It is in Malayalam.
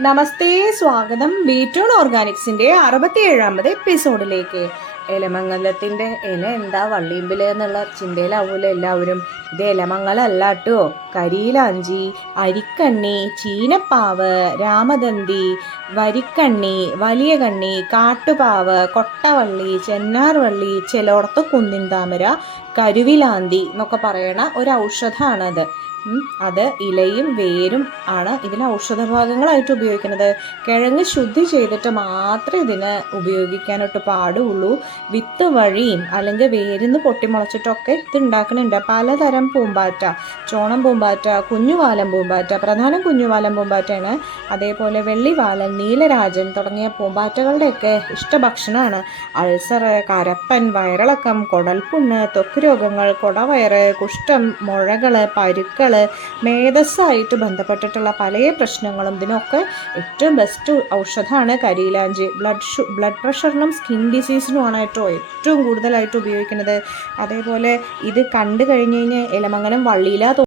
നമസ്തേ സ്വാഗതം. വീറ്റോൺ ഓർഗാനിക്സിന്റെ അറുപത്തിയേഴാമത് എപ്പിസോഡിലേക്ക്. എലമംഗലത്തിന്റെ ഇല എന്താ വള്ളിയമ്പിൽ എന്നുള്ള ചിന്തയിലാവൂല എല്ലാവരും. ഇത് എലമംഗലല്ല കേട്ടോ. കരിയിലാഞ്ചി അരിക്കണ്ണി ചീനപ്പാവ് രാമദന്തി വരിക്കണ്ണി വലിയ കണ്ണി കാട്ടുപാവ് കൊട്ടവള്ളി ചെന്നാർവള്ളി ചെലോടത്ത് കുന്നിൻ താമര കരുവിലാന്തി എന്നൊക്കെ പറയണ ഒരു ഔഷധമാണത് അത് ഇലയും വേരും ആണ് ഇതിന് ഔഷധ ഭാഗങ്ങളായിട്ട് ഉപയോഗിക്കുന്നത്. കിഴങ്ങ് ശുദ്ധി ചെയ്തിട്ട് മാത്രമേ ഇതിന് ഉപയോഗിക്കാനായിട്ട് പാടുള്ളൂ. വിത്ത് വഴിയും അല്ലെങ്കിൽ വേരിന്ന് പൊട്ടിമുളച്ചിട്ടൊക്കെ ഇത് ഉണ്ടാക്കുന്നുണ്ട് പലതരം പൂമ്പാറ്റ ചോണം കുഞ്ഞുവാലം പൂമ്പാറ്റ പ്രധാനം കുഞ്ഞുവാലം പൂമ്പാറ്റയാണ്. അതേപോലെ വെള്ളിവാലൻ നീലരാജൻ തുടങ്ങിയ പൂമ്പാറ്റകളുടെയൊക്കെ ഇഷ്ടഭക്ഷണമാണ്. അൾസർ കരപ്പൻ വയറിളക്കം കുടൽപുണ്ണ് ത്വക്ക് രോഗങ്ങൾ കുടവയറ് കുഷ്ഠം മുഴകൾ പരുക്കൾ മേധസ്സായിട്ട് ബന്ധപ്പെട്ടിട്ടുള്ള പല പ്രശ്നങ്ങളും ഇതിനൊക്കെ ഏറ്റവും ബെസ്റ്റ് ഔഷധമാണ് കരിയിലാഞ്ചി. ബ്ലഡ് ഷു ബ്ലഡ് പ്രഷറിനും സ്കിൻ ഡിസീസിനുമാണ് ഏറ്റവും ഏറ്റവും കൂടുതലായിട്ട് ഉപയോഗിക്കുന്നത്. അതേപോലെ ഇത് കണ്ടു കഴിഞ്ഞ് കഴിഞ്ഞാൽ ഇലമംഗലം വള്ളിയില